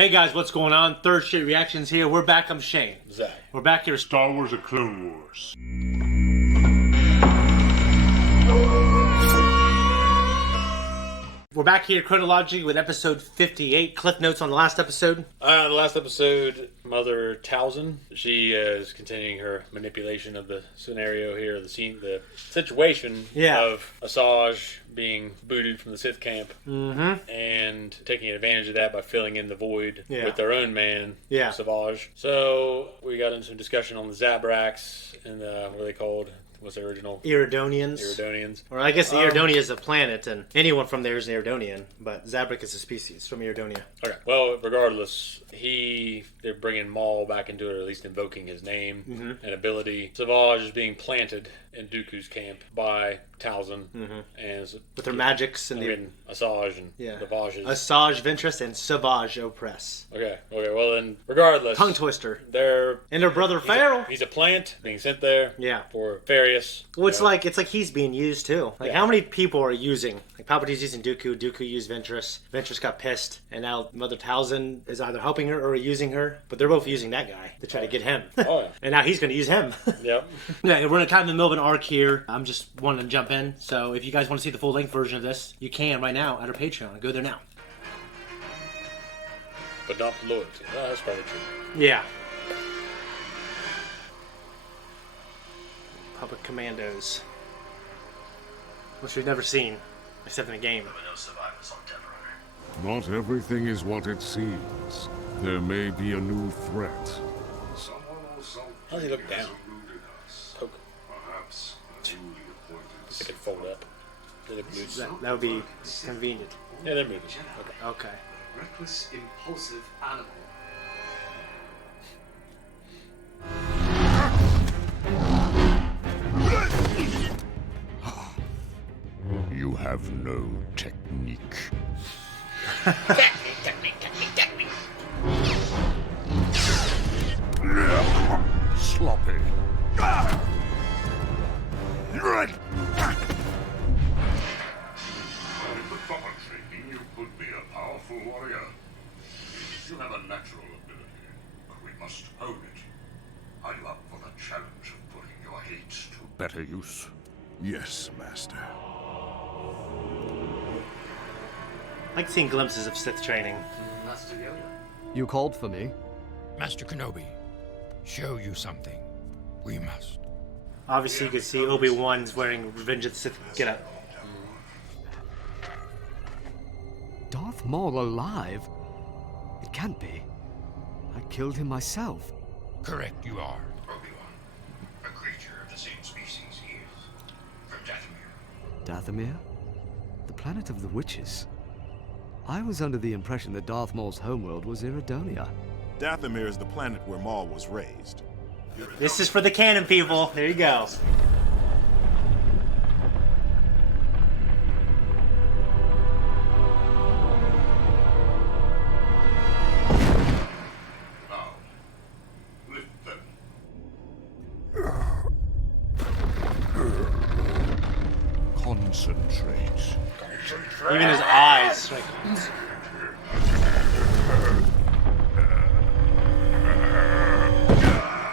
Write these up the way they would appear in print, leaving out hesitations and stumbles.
Hey guys, what's going on? Third Shit Reactions here. We're back. I'm Shane. Zakk. We're back here. Star Wars: The Clone Wars. We're back here chronologically with episode 58. Cliff notes on the last episode. The last episode, Mother Talzin, she is continuing her manipulation of the scenario here, the situation of Asajj being booted from the Sith camp and taking advantage of that by filling in the void with their own man, Savage. So we got into some discussion on the Zabraks and what are they called? What's the original? Iridonians. Or I guess the Iridonia is a planet, and anyone from there is an Iridonian, but Zabrak is a species from Iridonia. Okay. Well, regardless, they're bringing Maul back into it, or at least invoking his name and ability. Savage is being planted in Dooku's camp by Talzin, and with their magics and Asajj and Savage's. Asajj Ventress and Savage Opress. Okay. Well then, regardless, tongue twister. And their brother Farrell. He's a plant being sent there. For various. Well, it's like he's being used too. Like how many people are using? Like Palpatine's using Dooku. Dooku used Ventress. Ventress got pissed, and now Mother Talzin is either helping her or using her. But they're both using that guy to try to get him. And now he's going to use him. Yeah, we're kind of in the middle of an arc here. I'm just wanting to jump in. So if you guys want to see the full length version of this, you can right now at our Patreon. Go there now. But not loyalty. Oh, that's probably true. Yeah. Public Commandos. Which we've never seen, except in a game. Not everything is what it seems. There may be a new threat. How does he look down? Poke. They could fold up. They look loose. That would be convenient. Yeah, they're moving. Okay. Reckless, impulsive animal. You have no technique. Technique. Sloppy. With the proper training, you could be a powerful warrior. You have a natural ability, but we must hone it. Are you up for the challenge of putting your hate to better use? Yes, Master. I like seeing glimpses of Sith training. Master Yoda. You called for me? Master Kenobi, show you something. We must. Obviously, you can see Obi-Wan's wearing Revenge of the Sith getup. Darth Maul alive? It can't be. I killed him myself. Correct, you are. Obi-Wan, a creature of the same species he is. From Dathomir. Dathomir? The planet of the witches. I was under the impression that Darth Maul's homeworld was Iridonia. Dathomir is the planet where Maul was raised. This is for the canon people. There you go. Now, lift them. Concentrate. Even his eyes.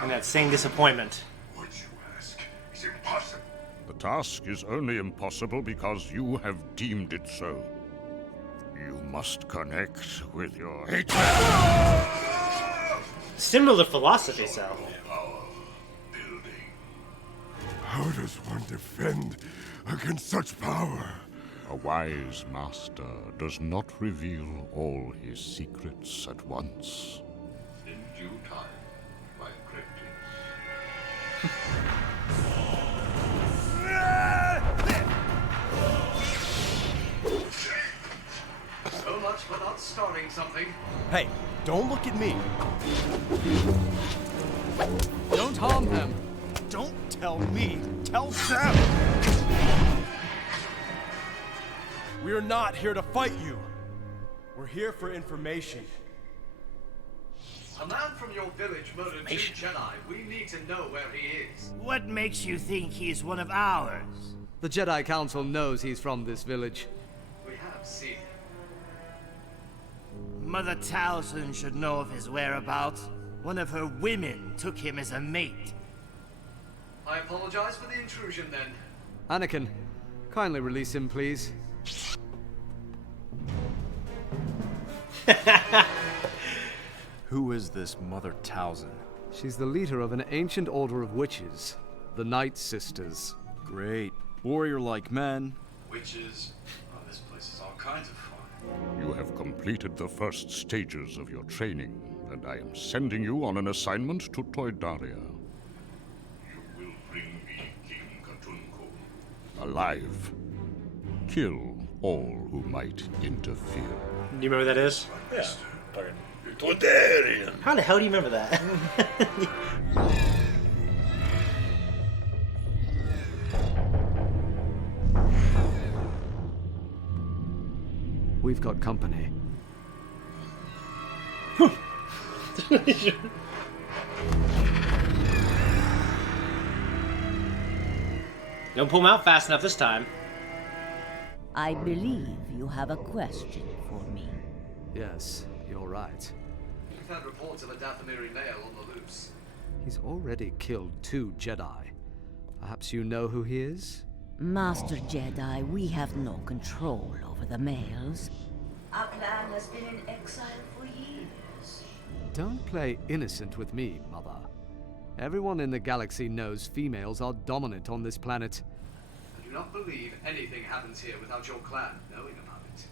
And that same disappointment. What you ask is impossible. The task is only impossible because you have deemed it so. You must connect with your hatred. Similar philosophy, so. Power building. How does one defend against such power? A wise master does not reveal all his secrets at once. In due time, my apprentice. So much for not starting something. Hey, don't look at me. Don't harm them. Don't tell me. Tell them. We're not here to fight you. We're here for information. A man from your village murdered 2 Jedi. We need to know where he is. What makes you think he's one of ours? The Jedi Council knows he's from this village. We have seen him. Mother Talzin should know of his whereabouts. One of her women took him as a mate. I apologize for the intrusion then. Anakin, kindly release him, please. Who is this Mother Talzin? She's the leader of an ancient order of witches, the Night Sisters. Great. Warrior-like men. Witches. Oh, this place is all kinds of fun. You have completed the first stages of your training, and I am sending you on an assignment to Toydaria. You will bring me King Katunko. Alive. Kill all who might interfere. Do you remember who that is? Yeah. Toydarian. How the hell do you remember that? We've got company. Don't pull him out fast enough this time. I believe you have a question for me. Yes, you're right. We've had reports of a Dathomiri male on the loose. He's already killed 2 Jedi. Perhaps you know who he is? Master Jedi, we have no control over the males. Our clan has been in exile for years. Don't play innocent with me, Mother. Everyone in the galaxy knows females are dominant on this planet. I do not believe anything happens here without your clan knowing about it.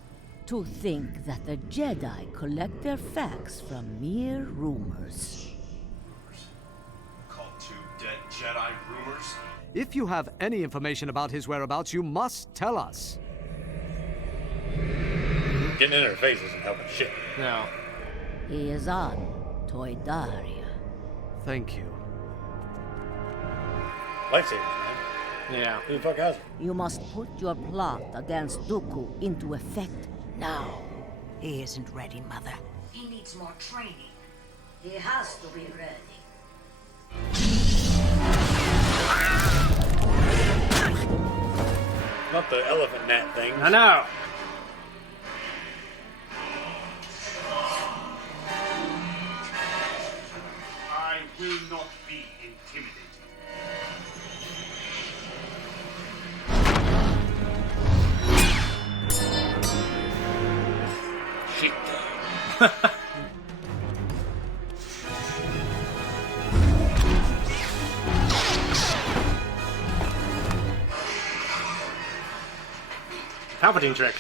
To think that the Jedi collect their facts from mere rumors. Called 2 dead Jedi rumors? If you have any information about his whereabouts, you must tell us. Getting in her face isn't helping shit. No. He is on Toydaria. Thank you. Lightsabers, man. Yeah. Who the fuck has them? You must put your plot against Dooku into effect now. He isn't ready, Mother. He needs more training. He has to be ready. Not the elephant gnat thing. I know. I will not be intimidated. Shit. Palpatine trick.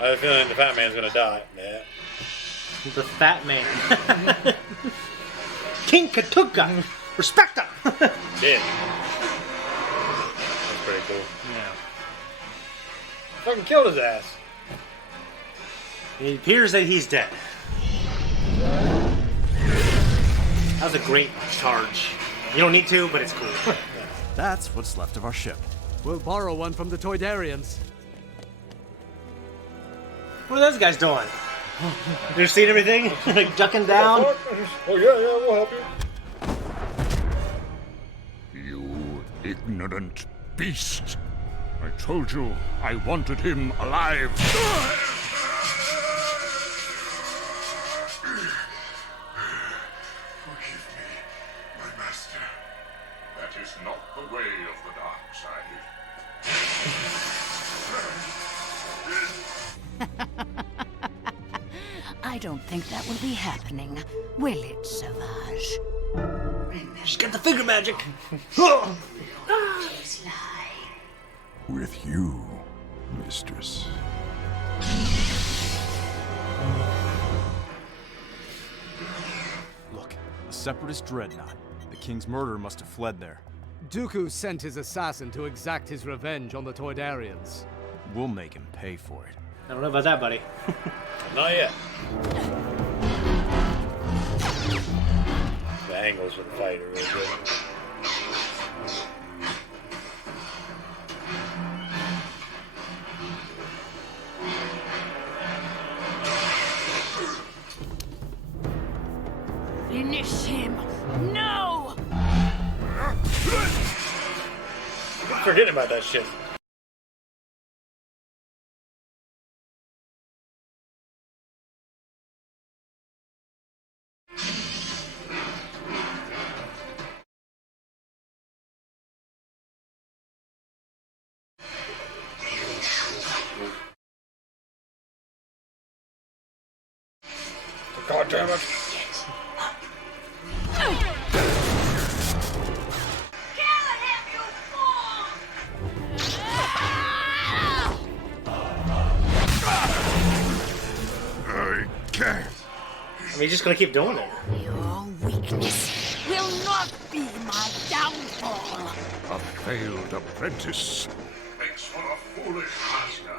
I have a feeling the fat man's gonna die. Yeah. The fat man. King Katuka. Respect him. Shit. That's pretty cool. Yeah. Fucking killed his ass. It appears that he's dead. That was a great charge. You don't need to, but it's cool. That's what's left of our ship. We'll borrow one from the Toydarians. What are those guys doing? They're seeing everything? Like ducking down? Oh, yeah, we'll help you. You ignorant beast. I told you I wanted him alive. Forgive me, my master. That is not the way of the dark side. I don't think that will be happening, will it, Savage? She's got the finger magic. With you, mistress. Look, a separatist dreadnought. The king's murderer must have fled there. Dooku sent his assassin to exact his revenge on the Toydarians. We'll make him pay for it. I don't know about that, buddy. Not yet. The angles for the fight are really good. Finish him! No! Forgetting about that shit. damn it! I can't. I mean, you're just gonna keep doing it. Your weakness will not be my downfall. A failed apprentice. Makes for a foolish master.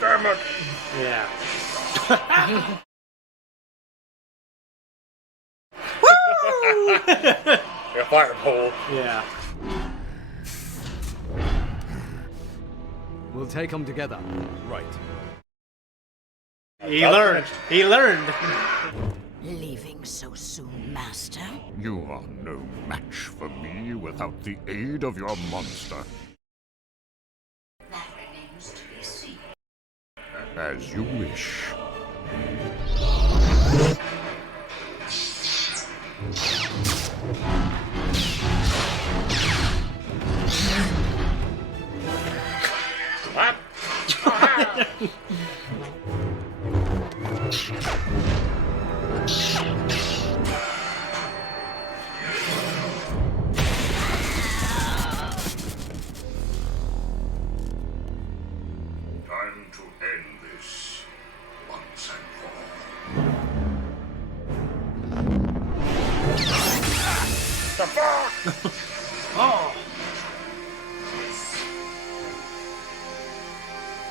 Damn it! Yeah. A fireball. Yeah. We'll take them together. Right. He learned. He learned. Leaving so soon, Master? You are no match for me without the aid of your monster. That remains to be seen. As you wish. What? Time to end this once and for all. The fuck? Oh.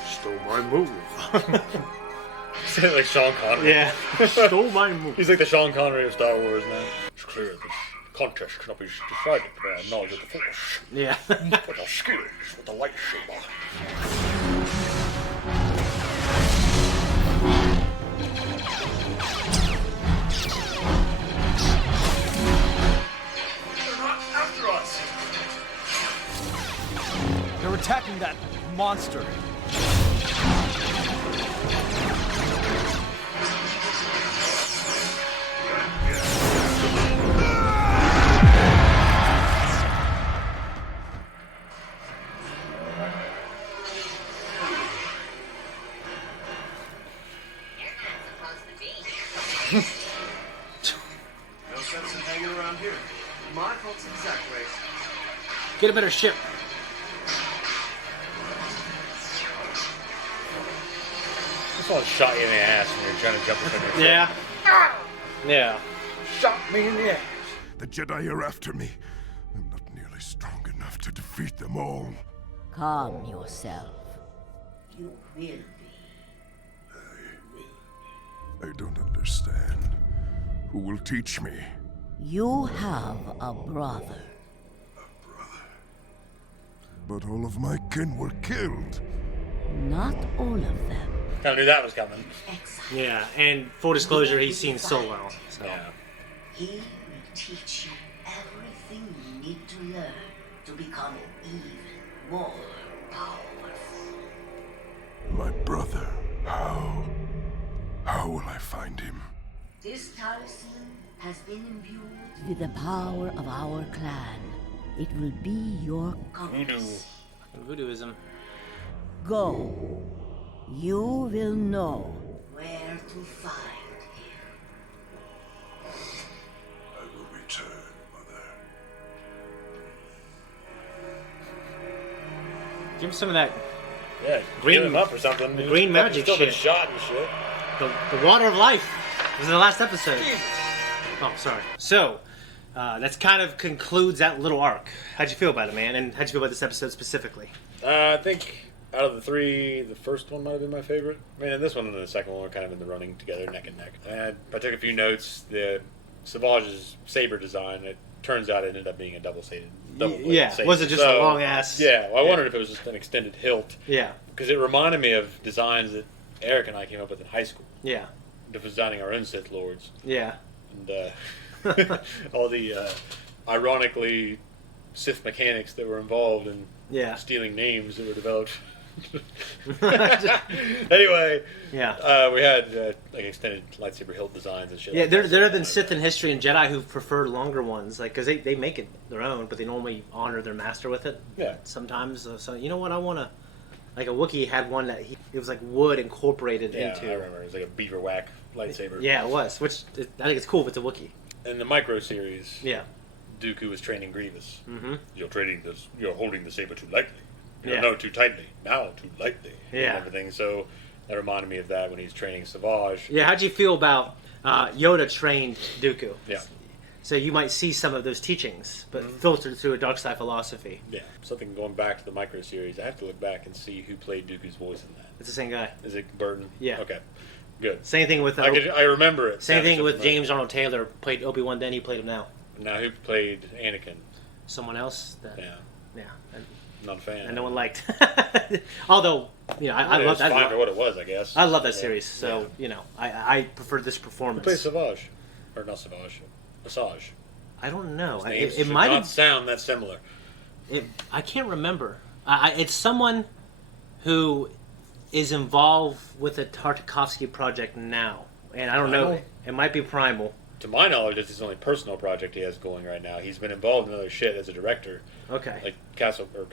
Stole my move. Like Sean Connery. Yeah. Stole my move. He's like the Sean Connery of Star Wars now. It's clear this contest cannot be decided by knowledge of the Force. Yeah. But our skills with the lightsaber. They're not after us. They're attacking that monster. No sense in hanging around here. My fault's in Zakk race. Get a better ship. This one shot you in the ass when you're trying to jump up in your Yeah. Yeah. Shot me in the ass. The Jedi are after me. I'm not nearly strong enough to defeat them all. Calm yourself. You will be. I don't understand. Who will teach me? You have a brother. But all of my kin were killed. Not all of them. I knew that was coming. Yeah. And full disclosure, he's seen Solo. So. Yeah. He will teach you everything you need to learn to become even more powerful. My brother. How? How will I find him? This talisman has been imbued with the power of our clan. It will be your compass. Voodooism. Go. You will know where to find him. I will return, Mother. Give him some of that Yeah, Green- green him up or something. the green magic Still been shit. shot and shit. the water of life. This is the last episode. Oh, sorry. So, that's kind of concludes that little arc. How'd you feel about it, man? And how'd you feel about this episode specifically? I think out of the three, the first one might have been my favorite. I mean, and this one and the second one were kind of in the running together, neck and neck. And I took a few notes. The Savage's saber design, it turns out it ended up being a double-bladed Yeah, saber. was it just a long ass? Yeah, well, I wondered if it was just an extended hilt. Yeah. Because it reminded me of designs that Eric and I came up with in high school. Yeah. Designing our own Sith Lords. Yeah. And all the ironically Sith mechanics that were involved in stealing names that were developed Anyway, yeah, we had like extended lightsaber hilt designs and shit. Yeah, like there have been Sith in history and Jedi who prefer longer ones, like because they make it their own, but they normally honor their master with it. Yeah. Sometimes, so you know what I want to. Like a Wookiee had one that it was like wood incorporated into. I remember. It was like a beaver whack lightsaber. Yeah, it was. Which I think it's cool if it's a Wookiee. In the Microseries, yeah, Dooku was training Grievous. Mm-hmm. You're holding the saber too lightly. Yeah. No, too tightly. Now, too lightly. Yeah. And everything. So that reminded me of that when he's training Savage. Yeah, how'd you feel about Yoda trained Dooku? Yeah. So you might see some of those teachings, but filtered through a dark side philosophy. Yeah. Something going back to the Microseries, I have to look back and see who played Dooku's voice in that. It's the same guy. Is it Burton? Yeah. Okay. Good. Same thing with... I remember it. Same thing with James Arnold Taylor. Played Obi-Wan then, he played him now. Now who played Anakin? Someone else? Yeah. Not a fan. And no one liked. Although, I love that. Fine for what it was, I guess. I love that series, so, I prefer this performance. Who plays Savage? Or not Savage. Asajj. I don't know. It might not sound that similar. I can't remember. It's someone who is involved with the Tartakovsky project now, and I don't know. It might be Primal. To my knowledge, it's his only personal project he has going right now. He's been involved in other shit as a director. Okay. Like Castle, or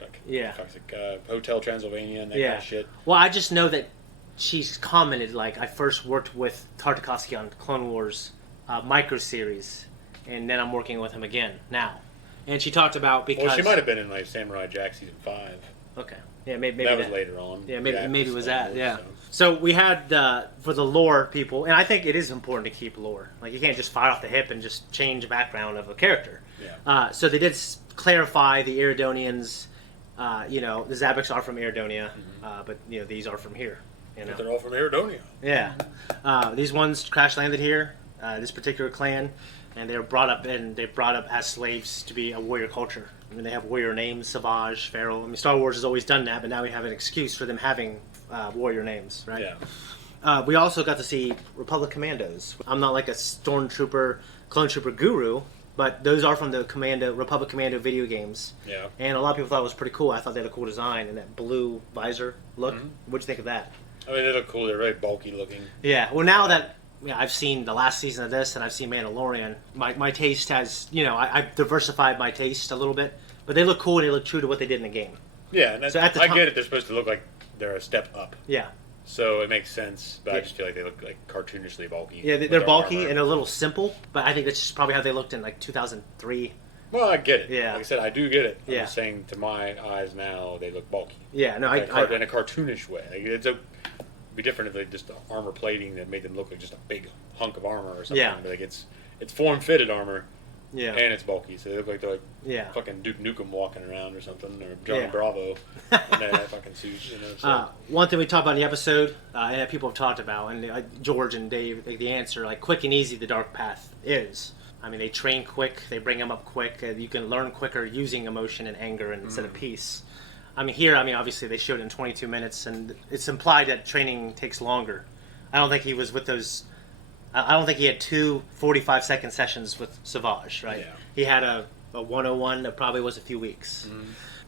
Hotel Transylvania and that kind of shit. Well, I just know that she's commented, like, I first worked with Tartakovsky on Clone Wars Microseries, and then I'm working with him again now. And she talked about because... Well, she might have been in, like, Samurai Jack Season 5. Okay. Yeah, maybe that was later on. Yeah, maybe it was that, yeah. So we had, for the lore people, and I think it is important to keep lore. Like, you can't just fire off the hip and just change the background of a character. Yeah. So they did clarify the Iridonians, the Zabbix are from Iridonia, but, these are from here. But they're all from Iridonia. Yeah. These ones crash landed here, this particular clan, and they were brought up as slaves to be a warrior culture. I mean, they have warrior names, Savage, Pharaoh. I mean, Star Wars has always done that, but now we have an excuse for them having warrior names, right? Yeah. We also got to see Republic Commandos. I'm not like a Stormtrooper, Clone Trooper guru, but those are from the Republic Commando video games. Yeah. And a lot of people thought it was pretty cool. I thought they had a cool design and that blue visor look. What'd you think of that? I mean, they look cool. They're very bulky looking. Yeah. Well, now that I've seen the last season of this and I've seen Mandalorian, my taste has, I've diversified my taste a little bit. But they look cool and they look true to what they did in the game. Yeah, and I get it. They're supposed to look like they're a step up. Yeah. So it makes sense, but I just feel like they look like cartoonishly bulky. Yeah, they're bulky and a little simple, but I think that's just probably how they looked in like 2003. Well, I get it. Yeah. Like I said, I do get it. I'm Yeah. just saying, to my eyes now, they look bulky. Yeah, no, in a cartoonish way. Like, it'd be different if they just the armor plating that made them look like just a big hunk of armor or something. Yeah. But like it's form fitted armor. Yeah. And it's bulky, so they look like they're fucking Duke Nukem walking around or something, or Johnny Bravo in that fucking suit. So. One thing we talked about in the episode, and that people have talked about, and George and Dave, the answer, like, quick and easy the dark path is. I mean, they train quick, they bring them up quick, you can learn quicker using emotion and anger instead of peace. I mean, here, obviously they showed it in 22 minutes, and it's implied that training takes longer. I don't think he was with those... I don't think he had 2 45-second sessions with Savage, right? Yeah. He had a 101 that probably was a few weeks.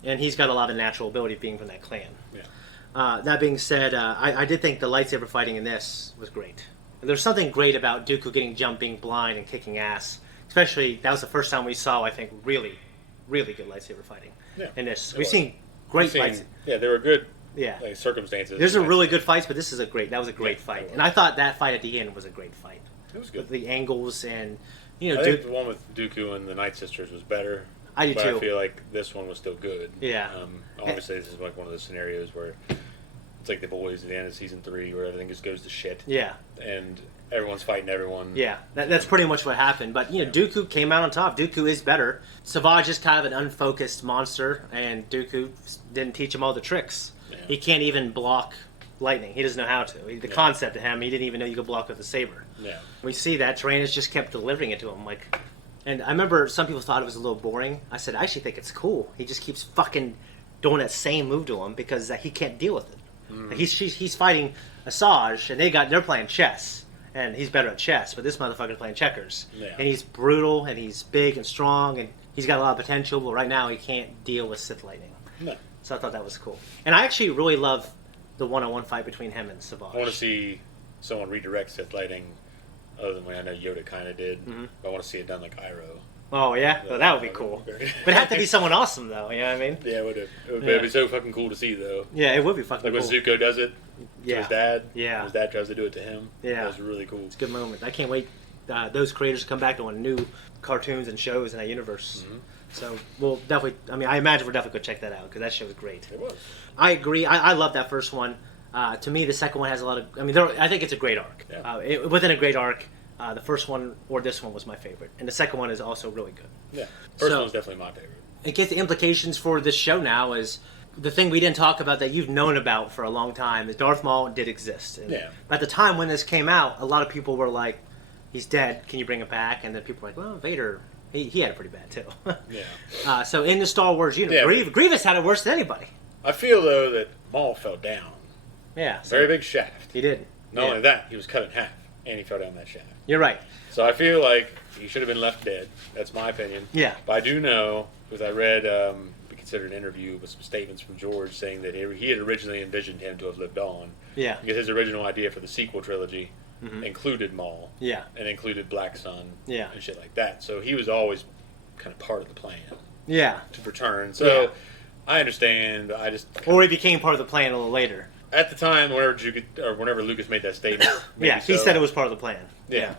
And he's got a lot of natural ability being from that clan. Yeah. That being said, I did think the lightsaber fighting in this was great. And there's something great about Dooku getting jumped, being blind, and kicking ass. Especially, that was the first time we saw, I think, really, really good lightsaber fighting in this. We've seen great fights. Yeah, they were good. Yeah, like circumstances. There's a really good fights, but that was a great fight, and I thought that fight at the end was a great fight. It was good. With the angles and I think the one with Dooku and the Night Sisters was better. I do too. I feel like this one was still good. Yeah. Obviously, this is like one of those scenarios where it's like the boys at the end of season 3, where everything just goes to shit. Yeah. And everyone's fighting everyone. Yeah, that's pretty much what happened. But Dooku came out on top. Dooku is better. Savage is kind of an unfocused monster, and Dooku didn't teach him all the tricks. Yeah. He can't even block lightning. He doesn't know how to. The concept to him, he didn't even know you could block with a saber. Yeah. We see that Tyrannus just kept delivering it to him. And I remember some people thought it was a little boring. I said, I actually think it's cool. He just keeps fucking doing that same move to him because he can't deal with it. Like he's fighting Asajj, and they're playing chess, and he's better at chess. But this motherfucker's playing checkers, and he's brutal, and he's big and strong, and he's got a lot of potential. But right now, he can't deal with Sith lightning. No. So I thought that was cool. And I actually really love the one-on-one fight between him and Savage. I want to see someone redirect Sith lighting, other than what I know Yoda kind of did. But I want to see it done like Iroh. Oh, yeah? Well, that would be cool. But it'd have to be someone awesome, though. You know what I mean? Yeah, it would be so fucking cool to see, though. Yeah, it would be fucking cool. Like when Zuko does it to his dad. Yeah. His dad tries to do it to him. Yeah. That was really cool. It's a good moment. I can't wait those creators to come back to new cartoons and shows in that universe. So we'll definitely, I imagine we're definitely going to check that out because that show was great. It was. I agree. I love that first one. To me, the second one has a lot of, I think it's a great arc. Yeah. Within a great arc, the first one or this one was my favorite. And the second one is also really good. Yeah. First one was definitely my favorite. I guess the implications for this show now is the thing we didn't talk about that you've known about for a long time is Darth Maul did exist. And at the time when this came out, a lot of people were like, he's dead, can you bring him back? And then people were like, well, Vader, he had it pretty bad too. Yeah. So in the Star Wars universe, Grievous had it worse than anybody. I feel, though, that Maul fell down. Yeah. Very big shaft. He did. Not only that, he was cut in half, and he fell down that shaft. You're right. So I feel like he should have been left dead. That's my opinion. Yeah. But I do know, because I read, we considered an interview with some statements from George saying that he had originally envisioned him to have lived on. Yeah. Because his original idea for the sequel trilogy included Maul. Yeah. And included Black Sun. Yeah. And shit like that. So he was always kind of part of the plan. Yeah. To return. So I understand, but I just... Or he became part of the plan a little later. At the time, whenever Lucas made that statement... he said it was part of the plan. Yeah.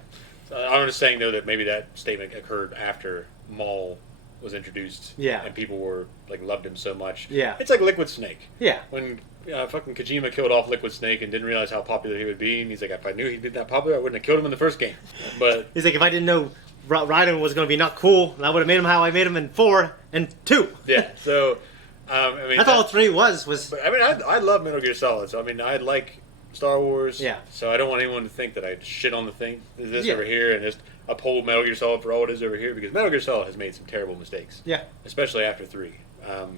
So I'm just saying, though, that maybe that statement occurred after Maul was introduced. Yeah. And people were, loved him so much. Yeah. It's like Liquid Snake. Yeah. When fucking Kojima killed off Liquid Snake and didn't realize how popular he would be, and he's like, if I knew he'd be that popular, I wouldn't have killed him in the first game. But... He's like, if I didn't know Raiden was going to be not cool, I would have made him how I made him in 4 and 2. Yeah, so... that's all 3 was. But, I love Metal Gear Solid, so I like Star Wars. Yeah. So I don't want anyone to think that I shit on this over here and just uphold Metal Gear Solid for all it is over here, because Metal Gear Solid has made some terrible mistakes. Yeah. Especially after 3.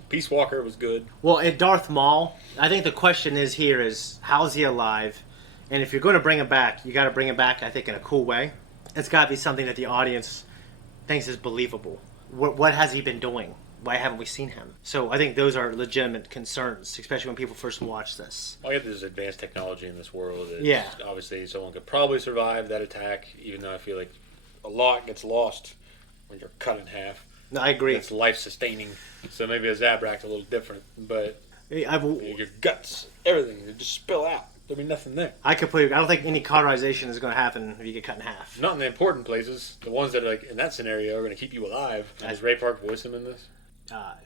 Peace Walker was good. Well, at Darth Maul, I think the question is how's he alive? And if you're going to bring him back, you got to bring him back, I think, in a cool way. It's got to be something that the audience thinks is believable. What has he been doing? Why haven't we seen him? So I think those are legitimate concerns, especially when people first watch this. I get there's advanced technology in this world. Obviously, someone could probably survive that attack, even though I feel like a lot gets lost when you're cut in half. No, I agree. It's life-sustaining. So maybe a Zabrac's a little different, but your guts, everything, they just spill out. There'll be nothing there. I don't think any cauterization is going to happen if you get cut in half. Not in the important places. The ones that are in that scenario are going to keep you alive. Does Ray Park voice him in this?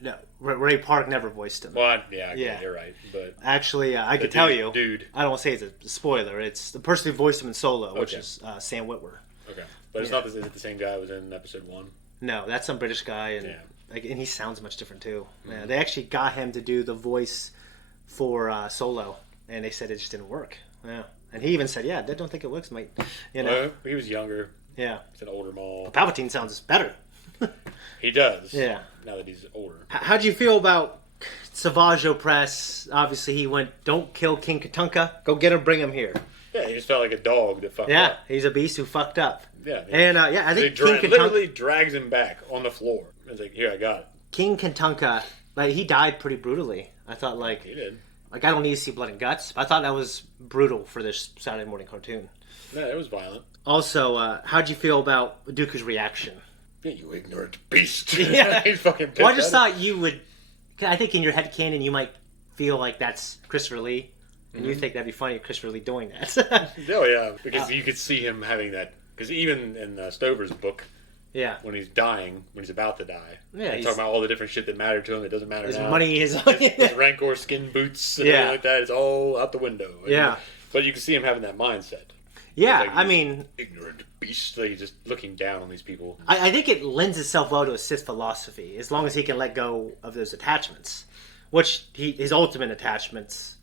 No, Ray Park never voiced him. Well, you're right. But actually, I could tell you, dude. I don't want to say it's a spoiler. It's the person who voiced him in Solo, which is Sam Witwer. Okay, but it's not. Is it the same guy who was in episode 1? No, that's some British guy, and and he sounds much different too. Yeah, they actually got him to do the voice for Solo, and they said it just didn't work. Yeah, and he even said, "Yeah, I don't think it works, mate." Well, he was younger. Yeah, he's an older Maul. Palpatine sounds better. He does. Yeah. Now that he's older. How'd you feel about Savage Opress? Obviously, he went, "Don't kill King Katunka. Go get him, bring him here." Yeah, he just felt like a dog that fucked up. Yeah, he's a beast who fucked up. Yeah. And I think King Katunka literally drags him back on the floor. It's like, here, I got it. King Katunka, he died pretty brutally. I thought, he did. I don't need to see blood and guts, but I thought that was brutal for this Saturday morning cartoon. Yeah, it was violent. Also, how'd you feel about Dooku's reaction? Yeah, you ignorant beast. Yeah. He's fucking pissed. Well, I just thought you would... I think in your headcanon you might feel like that's Christopher Lee, and you think that'd be funny, Christopher Lee doing that. Oh, yeah, because you could see him having that... Because even in Stover's book, when he's dying, when he's about to die, he's talking about all the different shit that mattered to him that doesn't matter his now. Money, his Rancor skin boots and everything like that. It's all out the window. But you can see him having that mindset. Yeah, I mean... Ignorant beast. He's just looking down on these people. I think it lends itself well to a Sith philosophy, as long as he can let go of those attachments. Which, his ultimate attachments,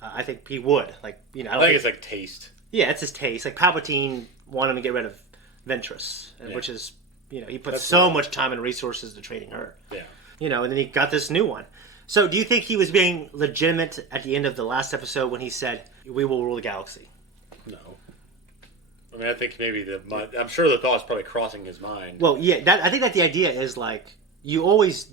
I think he would. I think it's like taste. Yeah, it's his taste. Like, Palpatine wanted him to get rid of Ventress, which is, he put so much time and resources to training her. Yeah. And then he got this new one. So, do you think he was being legitimate at the end of the last episode when he said, "We will rule the galaxy"? No. I mean, I think maybe I'm sure the thought's probably crossing his mind. Well, yeah, I think that the idea is you always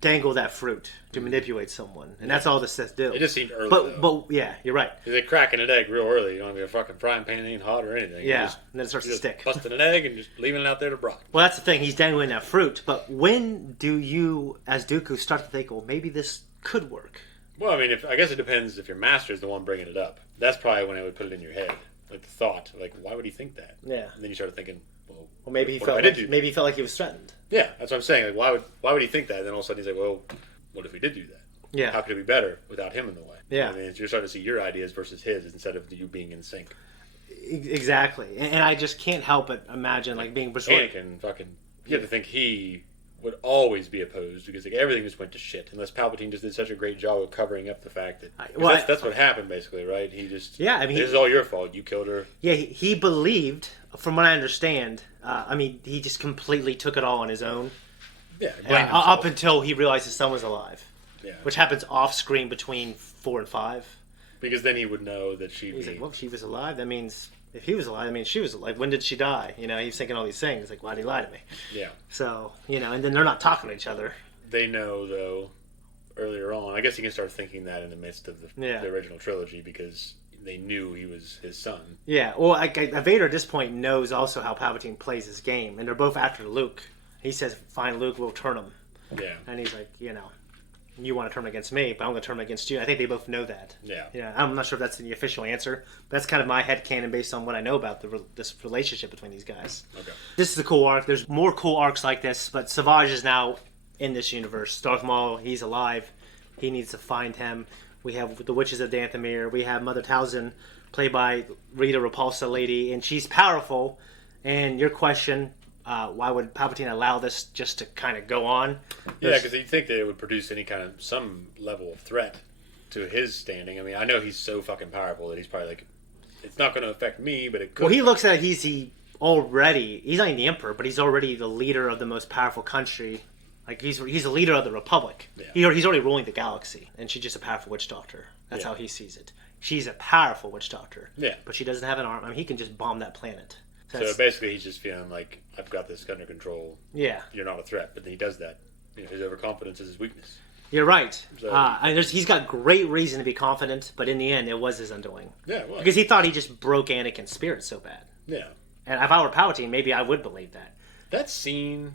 dangle that fruit to manipulate someone, and that's all the Sith do. It just seemed early, but yeah, you're right. They're cracking an egg real early. You don't have a fucking frying pan ain't hot or anything. Yeah, just, and then it starts to stick. Busting an egg and just leaving it out there to rot. Well, that's the thing. He's dangling that fruit. But when do you, as Dooku, start to think, well, maybe this could work? Well, I mean, I guess it depends if your master is the one bringing it up. That's probably when I would put it in your head, like the thought, like why would he think that? Yeah. And then you start thinking, well, maybe he felt like he was threatened. Yeah, that's what I'm saying. Like, why would he think that? And then all of a sudden he's like, well, what if we did do that? Yeah. How could it be better without him in the way? Yeah. I mean, you're starting to see your ideas versus his instead of you being in sync. Exactly. And I just can't help but imagine like being persuaded. Anakin fucking, you have to think he would always be opposed because like everything just went to shit unless Palpatine just did such a great job of covering up the fact that that's what happened basically, right? He just this is all your fault. You killed her. Yeah, he believed, from what I understand. I mean, he just completely took it all on his own. Yeah, up until he realized his son was alive. Yeah, which happens off screen between 4 and 5. Because then he would know that he's like, well, if she was alive, that means if he was alive, I mean, she was alive. When did she die? You know, he's thinking all these things. Like, why did he lie to me? Yeah. So, you know, and then they're not talking to each other. They know, though, earlier on. I guess you can start thinking that in the midst of the original trilogy because they knew he was his son. Yeah. Well, Vader at this point knows also how Palpatine plays his game, and they're both after Luke. He says, fine, Luke, we'll turn him. Yeah. And he's like, you know, you want to turn him against me, but I'm going to turn him against you. I think they both know that. Yeah. Yeah. I'm not sure if that's the official answer. But that's kind of my headcanon based on what I know about this relationship between these guys. Okay. This is a cool arc. There's more cool arcs like this, but Savage is now in this universe. Darth Maul, he's alive. He needs to find him. We have the Witches of Dathomir. We have Mother Talzin, played by Rita Repulsa lady, and she's powerful. And your question... why would Palpatine allow this just to kind of go on? Yeah, because you'd think that it would produce some level of threat to his standing. I mean, I know he's so fucking powerful that he's probably like, it's not going to affect me, but it could. Well, he looks at it, he's not even the Emperor, but he's already the leader of the most powerful country. Like, he's the leader of the Republic. Yeah. He's already ruling the galaxy, and she's just a powerful witch doctor. That's how he sees it. She's a powerful witch doctor. Yeah. But she doesn't have an arm. I mean, he can just bomb that planet. So basically, he's just feeling like, I've got this under control. Yeah. You're not a threat. But then he does that. You know, his overconfidence is his weakness. You're right. So, he's got great reason to be confident, but in the end, it was his undoing. Yeah, it was. Because he thought he just broke Anakin's spirit so bad. Yeah. And if I were Palpatine, maybe I would believe that. That scene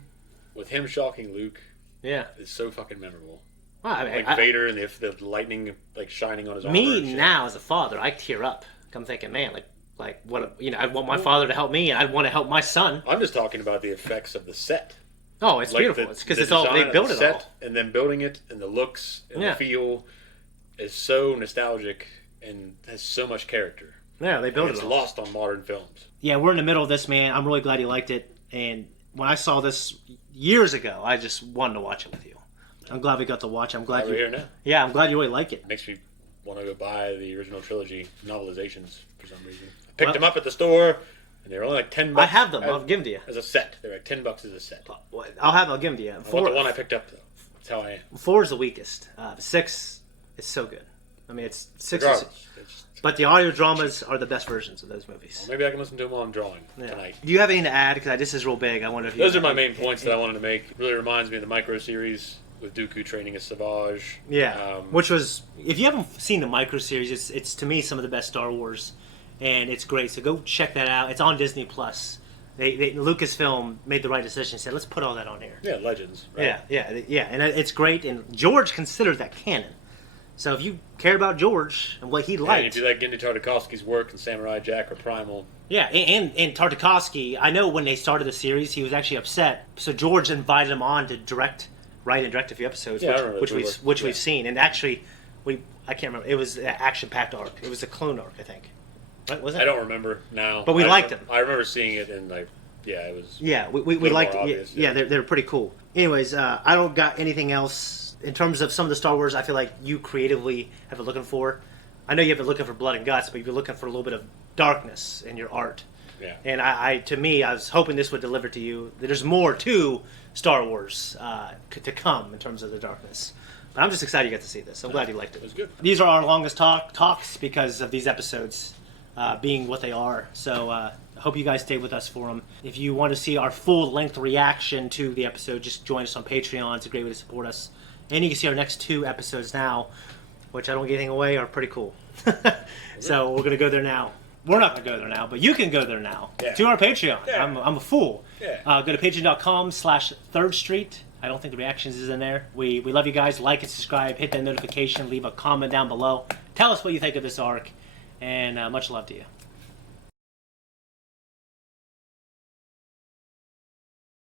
with him shocking Luke is so fucking memorable. Well, I mean, Vader and the lightning like shining on his armor. Me now, as a father, I tear up. I'm thinking, man, like what, you know, I'd want my father to help me, and I'd want to help my son. I'm just talking about the effects of the set. Oh, it's beautiful. It's because it's all they built it all, and then building it, and the looks and the feel is so nostalgic and has so much character. Yeah, they built it. It's lost on modern films. Yeah, we're in the middle of this, man. I'm really glad you liked it, and when I saw this years ago, I just wanted to watch it with you. I'm glad we got to watch it. I'm glad you're here now. Yeah, I'm glad you really like it. Makes me want to go buy the original trilogy novelizations for some reason. I picked them up at the store, and they were only like $10. I have them. I'll give them to you as a set. They're like $10 as a set. I'll give them to you. I want the one I picked up though. That's how I am. 4 is the weakest. 6 is so good. I mean, it's 6. But the audio dramas are the best versions of those movies. Well, maybe I can listen to them while I'm drawing tonight. Do you have anything to add? Because this is real big. I wonder if those are my main points that I wanted to make. It really reminds me of the Microseries with Dooku training as Savage. Yeah, which was, if you haven't seen the Microseries, it's to me some of the best Star Wars, and it's great. So go check that out. It's on Disney Plus. Lucasfilm made the right decision. Said, let's put all that on here. Yeah, Legends. Right? Yeah, and it's great. And George considered that canon. So if you care about George and what he liked, if you like Genndy Tartakovsky's work and Samurai Jack or Primal. Yeah, and Tartakovsky, I know when they started the series, he was actually upset. So George invited him on to write and direct a few episodes, which we've seen. And actually, I can't remember. It was an action-packed arc. It was a clone arc, I think. Right, was it? I don't remember now. But we liked them. I remember seeing it and it was. Yeah, we liked it. Yeah, they're pretty cool. Anyways, I don't got anything else. In terms of some of the Star Wars, I feel like you creatively have been looking for. I know you have been looking for blood and guts, but you've been looking for a little bit of darkness in your art. Yeah. And I was hoping this would deliver to you. There's more to Star Wars to come in terms of the darkness. But I'm just excited you got to see this. I'm glad you liked it. It was good. These are our longest talks because of these episodes being what they are. So I hope you guys stay with us for them. If you want to see our full-length reaction to the episode, just join us on Patreon. It's a great way to support us. And you can see our next 2 episodes now, which I don't get anything away, are pretty cool. So we're going to go there now. We're not going to go there now, but you can go there now. To our Patreon. Yeah. I'm a fool. Yeah. Go to patreon.com/Third Street. I don't think the reactions is in there. We love you guys. Like and subscribe. Hit that notification. Leave a comment down below. Tell us what you think of this arc. And much love to you.